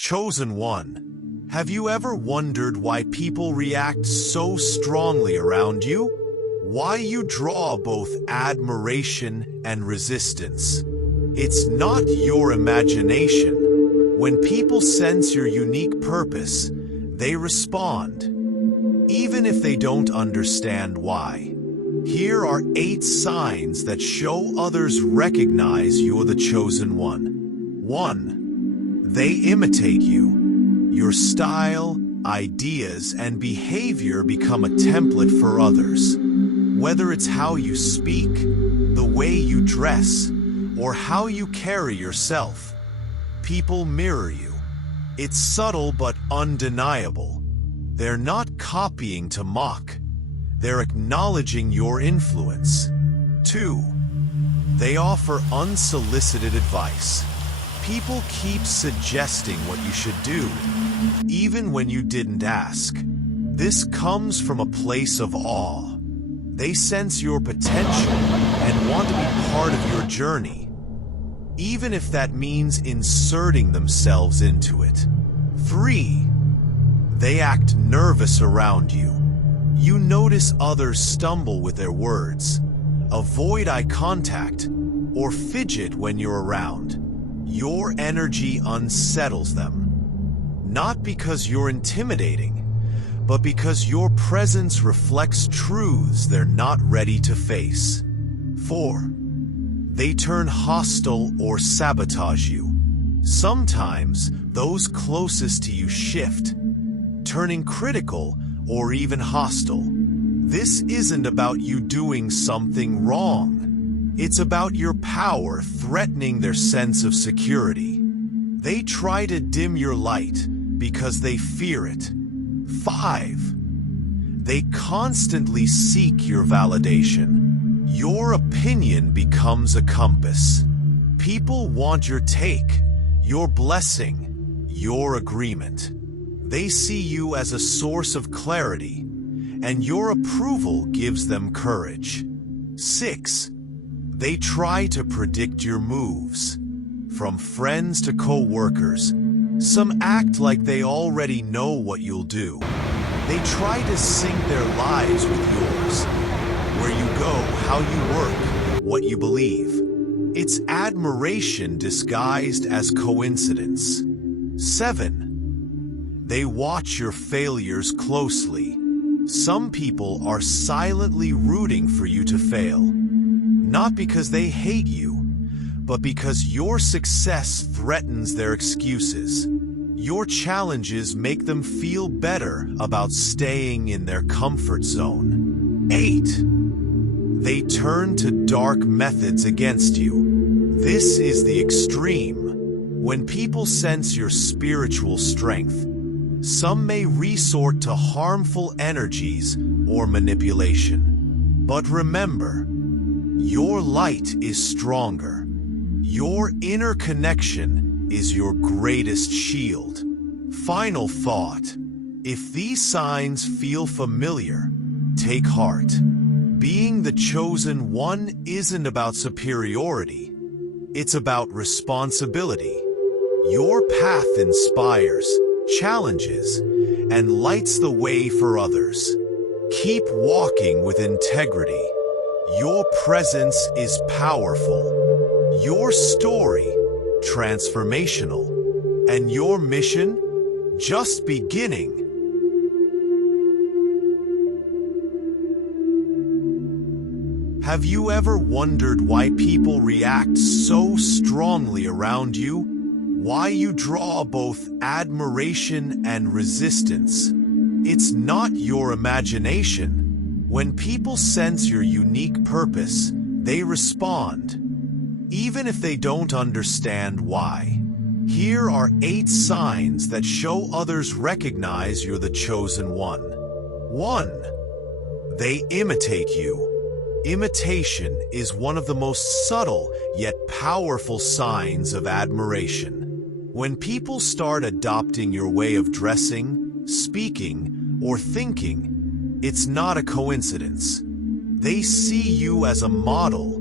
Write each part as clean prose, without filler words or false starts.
Chosen one. Have you ever wondered why people react so strongly around you? Why you draw both admiration and resistance? It's not your imagination. When people sense your unique purpose, they respond, even if they don't understand why. Here are 8 signs that show others recognize you're the chosen one. 1. They imitate you. Your style, ideas, and behavior become a template for others. Whether it's how you speak, the way you dress, or how you carry yourself, people mirror you. It's subtle but undeniable. They're not copying to mock. They're acknowledging your influence. 2. They offer unsolicited advice. People keep suggesting what you should do, even when you didn't ask. This comes from a place of awe. They sense your potential and want to be part of your journey, even if that means inserting themselves into it. 3. They act nervous around you. You notice others stumble with their words, avoid eye contact, or fidget when you're around. Your energy unsettles them. Not because you're intimidating, but because your presence reflects truths they're not ready to face. 4. They turn hostile or sabotage you. Sometimes those closest to you shift, turning critical or even hostile. This isn't about you doing something wrong. It's about your power threatening their sense of security. They try to dim your light because they fear it. 5. They constantly seek your validation. Your opinion becomes a compass. People want your take, your blessing, your agreement. They see you as a source of clarity, and your approval gives them courage. 6. They try to predict your moves. From friends to co-workers, some act like they already know what you'll do. They try to sync their lives with yours. Where you go, how you work, what you believe. It's admiration disguised as coincidence. 7. They watch your failures closely. Some people are silently rooting for you to fail. Not because they hate you, but because your success threatens their excuses. Your challenges make them feel better about staying in their comfort zone. 8. They turn to dark methods against you. This is the extreme. When people sense your spiritual strength, some may resort to harmful energies or manipulation. But remember, your light is stronger. Your inner connection is your greatest shield. Final thought. If these signs feel familiar, take heart. Being the chosen one isn't about superiority. It's about responsibility. Your path inspires, challenges, and lights the way for others. Keep walking with integrity. Your presence is powerful. Your story, transformational. And your mission, just beginning. Have you ever wondered why people react so strongly around you? Why you draw both admiration and resistance? It's not your imagination. When people sense your unique purpose, they respond, even if they don't understand why. Here are 8 signs that show others recognize you're the chosen one. 1. They imitate you. Imitation is one of the most subtle yet powerful signs of admiration. When people start adopting your way of dressing, speaking, or thinking, it's not a coincidence. They see you as a model,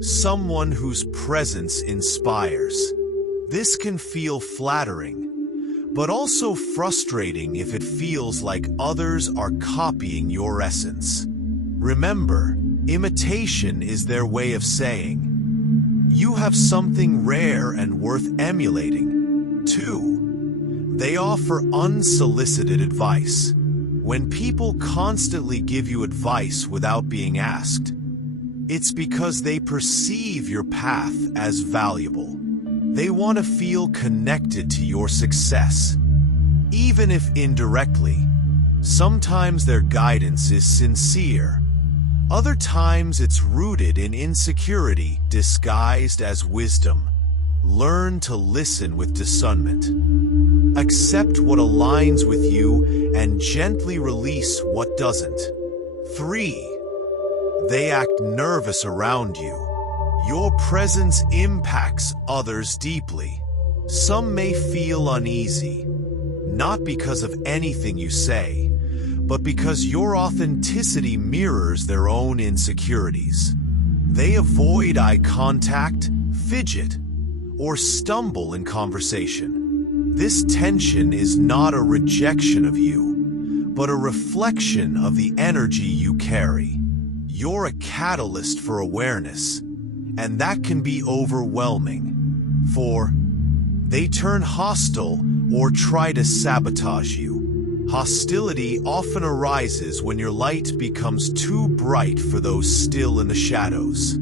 someone whose presence inspires. This can feel flattering, but also frustrating if it feels like others are copying your essence. Remember, imitation is their way of saying, "You have something rare and worth emulating." 2. They offer unsolicited advice. When people constantly give you advice without being asked, it's because they perceive your path as valuable. They want to feel connected to your success, even if indirectly. Sometimes their guidance is sincere. Other times it's rooted in insecurity disguised as wisdom. Learn to listen with discernment. Accept what aligns with you and gently release what doesn't. 3. They act nervous around you. Your presence impacts others deeply. Some may feel uneasy, not because of anything you say, but because your authenticity mirrors their own insecurities. They avoid eye contact, fidget, or stumble in conversation. This tension is not a rejection of you, but a reflection of the energy you carry. You're a catalyst for awareness, and that can be overwhelming. 4. They turn hostile or try to sabotage you. Hostility often arises when your light becomes too bright for those still in the shadows.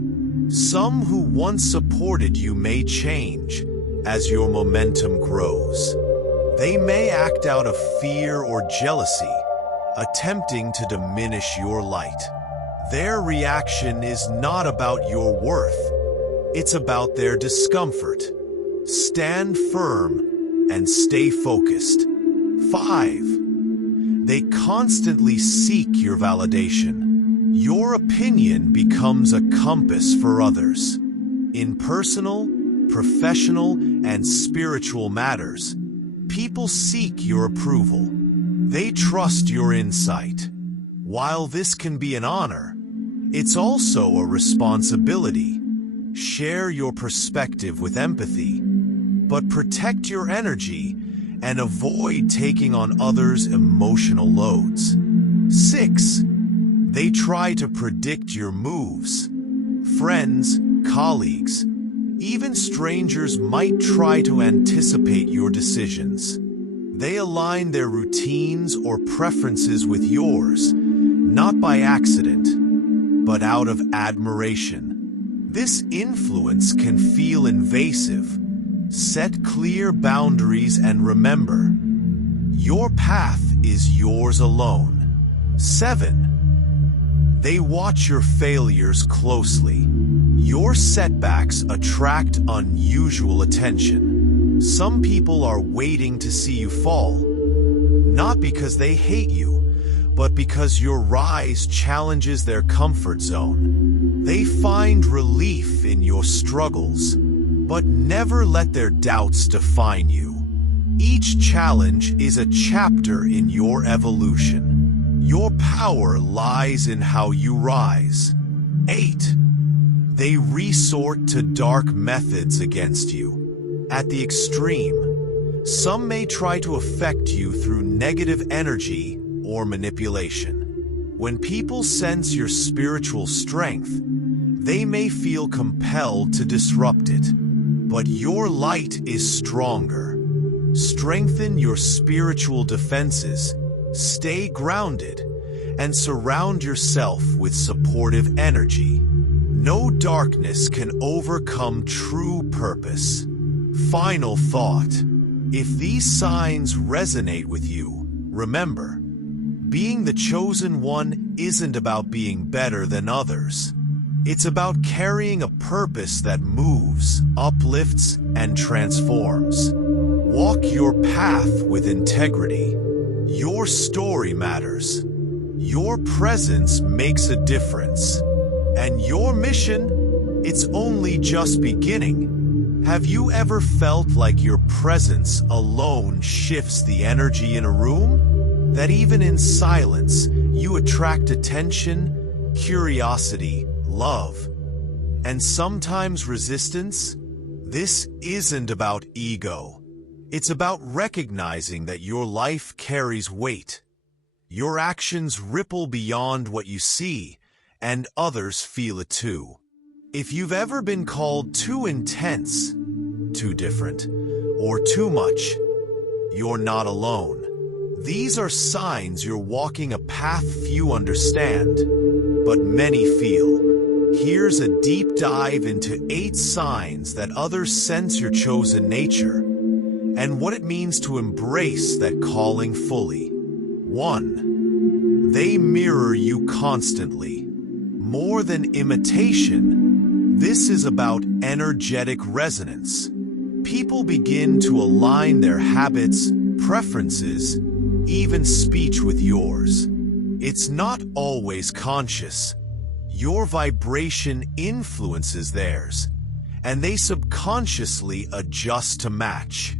Some who once supported you may change as your momentum grows. They may act out of fear or jealousy, attempting to diminish your light. Their reaction is not about your worth. It's about their discomfort. Stand firm and stay focused. 5. They constantly seek your validation. Your opinion becomes a compass for others. In personal, professional, and spiritual matters, people seek your approval. They trust your insight. While this can be an honor, it's also a responsibility. Share your perspective with empathy, but protect your energy and avoid taking on others' emotional loads. 6. They try to predict your moves. Friends, colleagues, even strangers might try to anticipate your decisions. They align their routines or preferences with yours, not by accident, but out of admiration. This influence can feel invasive. Set clear boundaries and remember, your path is yours alone. 7. They watch your failures closely. Your setbacks attract unusual attention. Some people are waiting to see you fall, not because they hate you, but because your rise challenges their comfort zone. They find relief in your struggles, but never let their doubts define you. Each challenge is a chapter in your evolution. Your power lies in how you rise. 8. They resort to dark methods against you. At the extreme, some may try to affect you through negative energy or manipulation. When people sense your spiritual strength, they may feel compelled to disrupt it. But your light is stronger. Strengthen your spiritual defenses, stay grounded, and surround yourself with supportive energy. No darkness can overcome true purpose. Final thought. If these signs resonate with you, remember, being the chosen one isn't about being better than others. It's about carrying a purpose that moves, uplifts, and transforms. Walk your path with integrity. Your story matters. Your presence makes a difference. And your mission, it's only just beginning. Have you ever felt like your presence alone shifts the energy in a room? That even in silence, you attract attention, curiosity, love, and sometimes resistance? This isn't about ego. It's about recognizing that your life carries weight. Your actions ripple beyond what you see, and others feel it too. If you've ever been called too intense, too different, or too much, you're not alone. These are signs you're walking a path few understand, but many feel. Here's a deep dive into 8 signs that others sense your chosen nature, and what it means to embrace that calling fully. 1. They mirror you constantly. More than imitation, this is about energetic resonance. People begin to align their habits, preferences, even speech with yours. It's not always conscious. Your vibration influences theirs, and they subconsciously adjust to match.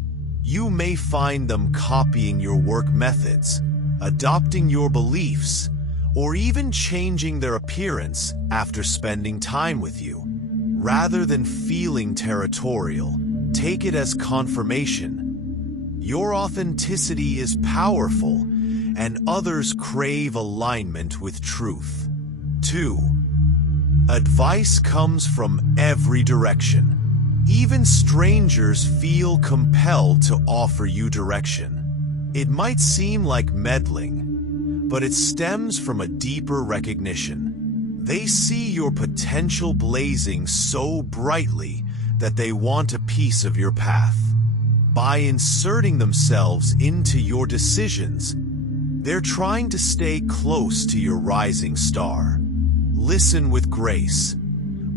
You may find them copying your work methods, adopting your beliefs, or even changing their appearance after spending time with you. Rather than feeling territorial, take it as confirmation. Your authenticity is powerful, and others crave alignment with truth. 2. Advice comes from every direction. Even strangers feel compelled to offer you direction. It might seem like meddling, but it stems from a deeper recognition. They see your potential blazing so brightly that they want a piece of your path. By inserting themselves into your decisions, they're trying to stay close to your rising star. Listen with grace,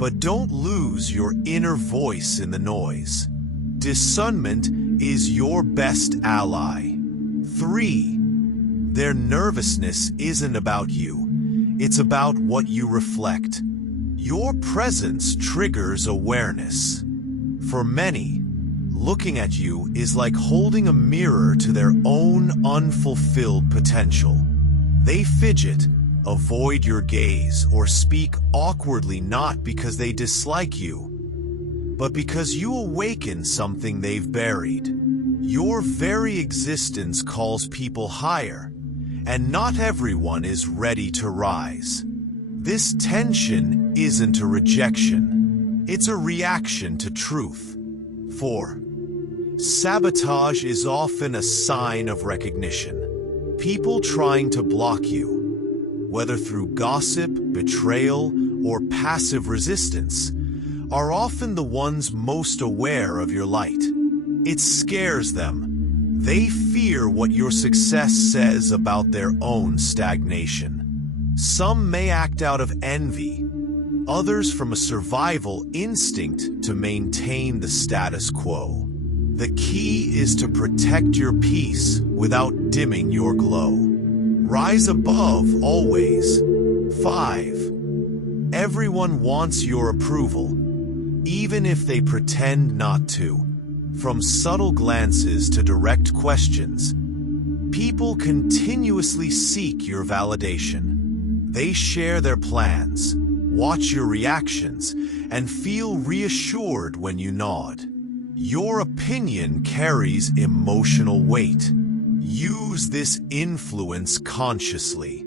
but don't lose your inner voice in the noise. Discernment is your best ally. 3. Their nervousness isn't about you. It's about what you reflect. Your presence triggers awareness. For many, looking at you is like holding a mirror to their own unfulfilled potential. They fidget, avoid your gaze, or speak awkwardly not because they dislike you, but because you awaken something they've buried. Your very existence calls people higher, and not everyone is ready to rise. This tension isn't a rejection, it's a reaction to truth. 4. Sabotage is often a sign of recognition. People trying to block you, whether through gossip, betrayal, or passive resistance, are often the ones most aware of your light. It scares them. They fear what your success says about their own stagnation. Some may act out of envy, others from a survival instinct to maintain the status quo. The key is to protect your peace without dimming your glow. Rise above always. 5. Everyone wants your approval, even if they pretend not to. From subtle glances to direct questions, people continuously seek your validation. They share their plans, watch your reactions, and feel reassured when you nod. Your opinion carries emotional weight. Use this influence consciously.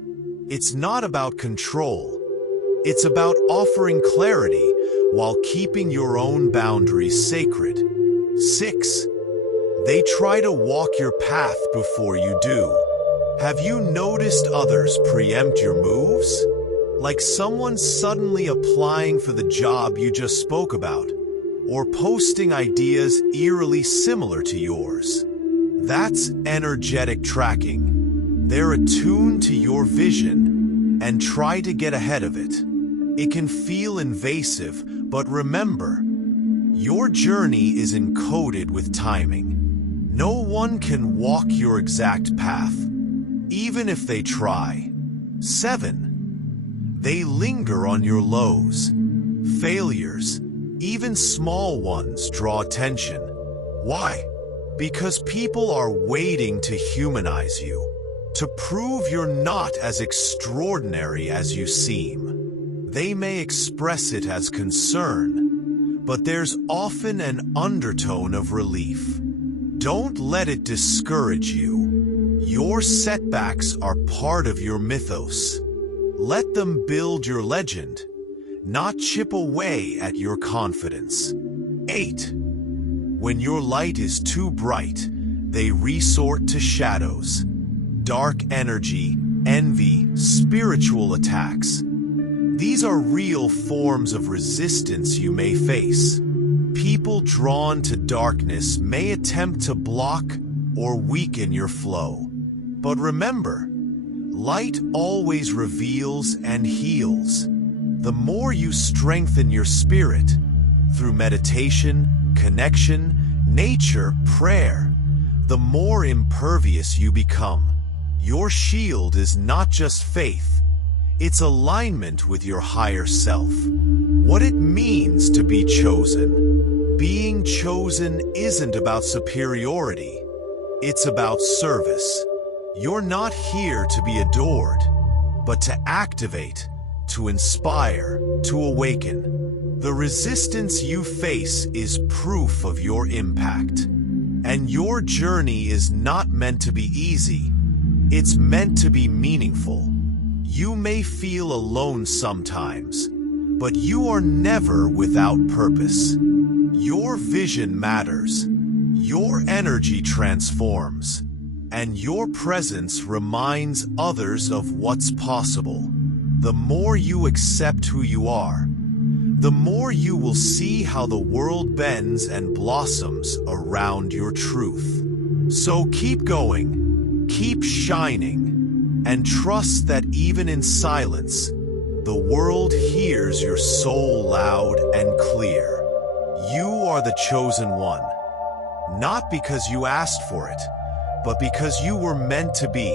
It's not about control. It's about offering clarity while keeping your own boundaries sacred. 6. They try to walk your path before you do. Have you noticed others preempt your moves? Like someone suddenly applying for the job you just spoke about, or posting ideas eerily similar to yours. That's energetic tracking. They're attuned to your vision and try to get ahead of it. It can feel invasive, but remember, your journey is encoded with timing. No one can walk your exact path, even if they try. 7. They linger on your lows. Failures, even small ones, draw attention. Why? Because people are waiting to humanize you, to prove you're not as extraordinary as you seem. They may express it as concern, but there's often an undertone of relief. Don't let it discourage you. Your setbacks are part of your mythos. Let them build your legend, not chip away at your confidence. 8. When your light is too bright, they resort to shadows. Dark energy, envy, spiritual attacks. These are real forms of resistance you may face. People drawn to darkness may attempt to block or weaken your flow. But remember, light always reveals and heals. The more you strengthen your spirit through meditation, connection, nature, prayer, the more impervious you become. Your shield is not just faith, it's alignment with your higher self. What it means to be chosen. Being chosen isn't about superiority, it's about service. You're not here to be adored, but to activate, to inspire, to awaken. The resistance you face is proof of your impact. And your journey is not meant to be easy. It's meant to be meaningful. You may feel alone sometimes, but you are never without purpose. Your vision matters. Your energy transforms. And your presence reminds others of what's possible. The more you accept who you are, the more you will see how the world bends and blossoms around your truth. So keep going, keep shining, and trust that even in silence, the world hears your soul loud and clear. You are the chosen one, not because you asked for it, but because you were meant to be.